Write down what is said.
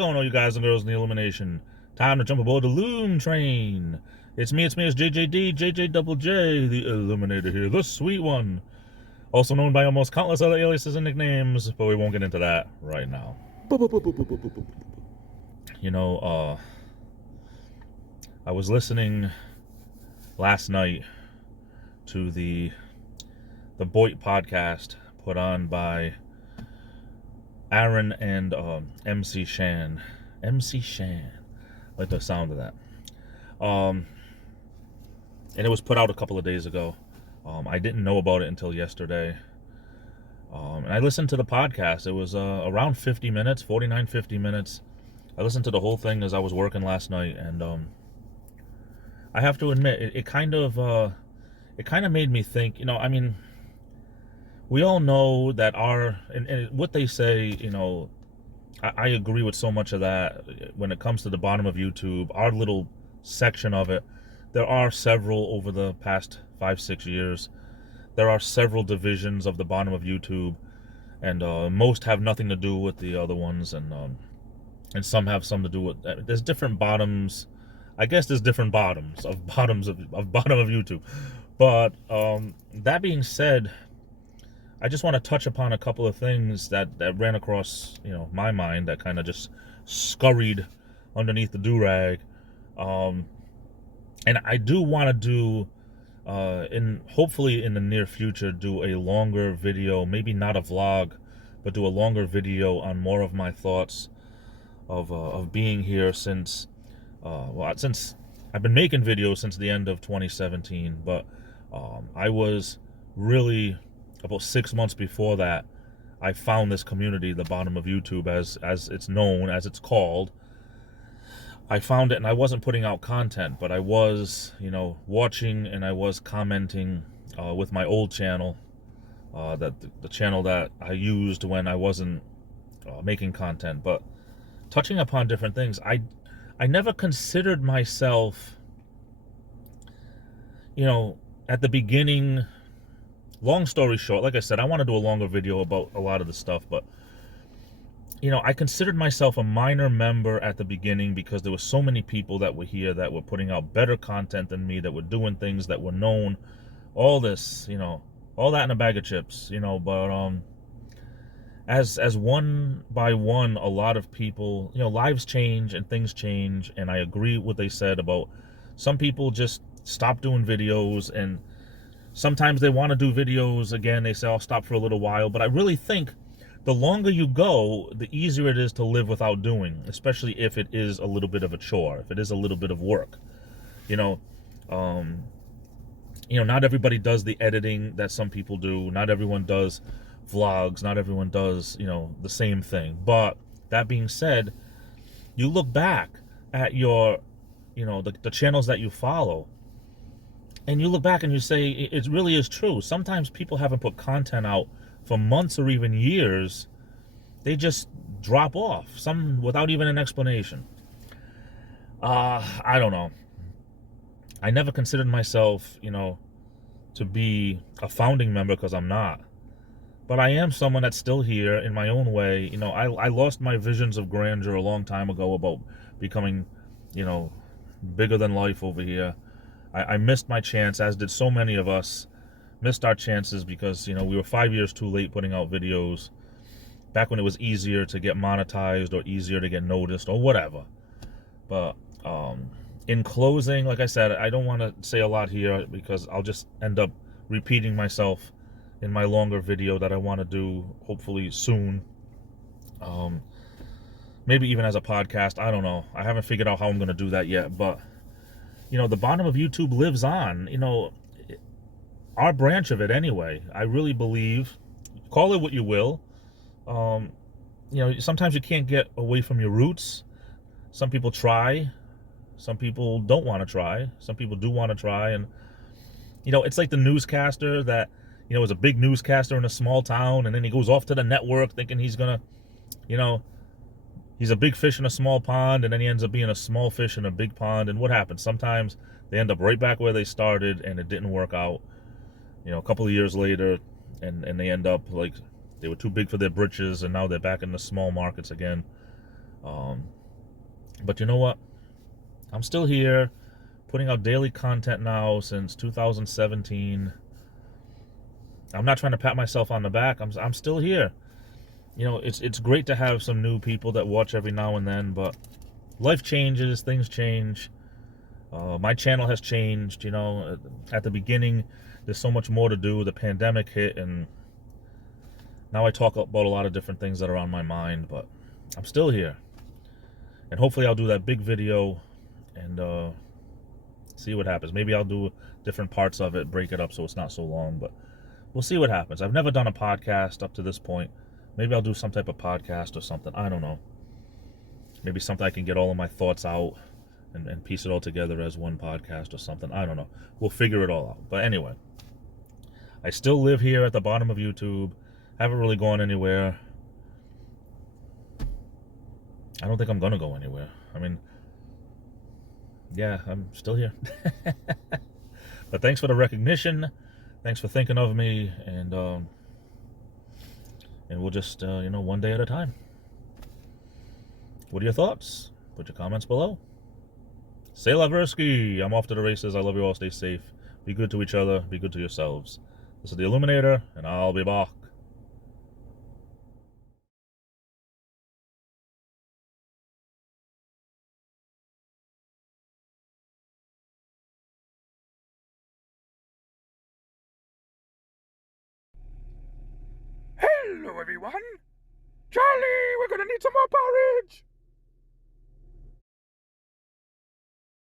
going, all you guys and girls in the Illumination? Time to jump aboard the Loom train. It's me, it's JJD, JJ the Illuminator here, the sweet one. Also known by almost countless other aliases and nicknames, but we won't get into that right now. You know, I was listening last night to the Boyt podcast put on by Aaron and MC Shan. MC Shan. I like the sound of that. And it was put out a couple of days ago. I didn't know about it until yesterday. And I listened to the podcast. It was around 50 minutes, 49, 50 minutes. I listened to the whole thing as I was working last night, and I have to admit, it kind of made me think, I mean, we all know that and what they say, I agree with so much of that. When it comes to the bottom of YouTube, our little section of it, there are several over the past 5-6 years. There are several divisions of the bottom of YouTube, and most have nothing to do with the other ones, and some have some to do with. There's different bottoms. I guess there's different bottoms of bottom of YouTube. But that being said, I just want to touch upon a couple of things that ran across, my mind, that kind of just scurried underneath the do-rag. And I do want to do, hopefully in the near future, do a longer video, maybe not a vlog, but do a longer video on more of my thoughts of being here since I've been making videos since the end of 2017, but I was really, about 6 months before that, I found this community, the bottom of YouTube, as it's known, as it's called. I found it, and I wasn't putting out content, but I was, watching, and I was commenting with my old channel, the channel that I used when I wasn't making content, but touching upon different things. I never considered myself, at the beginning. Long story short, like I said, I want to do a longer video about a lot of the stuff, but I considered myself a minor member at the beginning because there were so many people that were here that were putting out better content than me, that were doing things that were known, all this, all that in a bag of chips, but as one by one, a lot of people, lives change and things change, and I agree with what they said about some people just stop doing videos, and sometimes they want to do videos again. They say, I'll stop for a little while. But I really think the longer you go, the easier it is to live without doing, especially if it is a little bit of a chore, if it is a little bit of work. Not everybody does the editing that some people do. Not everyone does vlogs. Not everyone does, the same thing. But that being said, you look back at your, the channels that you follow, and you look back and you say, it really is true. Sometimes people haven't put content out for months or even years. They just drop off, some without even an explanation. I don't know. I never considered myself, to be a founding member, because I'm not. But I am someone that's still here in my own way. I lost my visions of grandeur a long time ago about becoming, bigger than life over here. I missed my chance, as did so many of us. Missed our chances because, we were 5 years too late putting out videos. Back when it was easier to get monetized or easier to get noticed or whatever. But in closing, like I said, I don't want to say a lot here because I'll just end up repeating myself in my longer video that I want to do hopefully soon. Maybe even as a podcast. I don't know. I haven't figured out how I'm going to do that yet, but the bottom of YouTube lives on, our branch of it anyway. I really believe, call it what you will. Sometimes you can't get away from your roots. Some people try. Some people don't want to try. Some people do want to try. And, it's like the newscaster that, is a big newscaster in a small town, and then he goes off to the network thinking he's going to, he's a big fish in a small pond, and then he ends up being a small fish in a big pond. And what happens? Sometimes they end up right back where they started, and it didn't work out. A couple of years later, and they end up like they were too big for their britches, and now they're back in the small markets again. But you know what? I'm still here, putting out daily content now since 2017. I'm not trying to pat myself on the back. I'm still here. You know, it's great to have some new people that watch every now and then, but life changes, things change. My channel has changed. You know, at the beginning, there's so much more to do. The pandemic hit, and now I talk about a lot of different things that are on my mind, but I'm still here. And hopefully I'll do that big video and see what happens. Maybe I'll do different parts of it, break it up so it's not so long, but we'll see what happens. I've never done a podcast up to this point. Maybe I'll do some type of podcast or something. I don't know. Maybe something I can get all of my thoughts out and piece it all together as one podcast or something. I don't know. We'll figure it all out. But anyway, I still live here at the bottom of YouTube. Haven't really gone anywhere. I don't think I'm going to go anywhere. I mean, yeah, I'm still here. But thanks for the recognition. Thanks for thinking of me. And we'll just, one day at a time. What are your thoughts? Put your comments below. Say la Versky. I'm off to the races. I love you all. Stay safe. Be good to each other. Be good to yourselves. This is the Illuminator, and I'll be back. Hello, everyone. Charlie, we're gonna need some more porridge.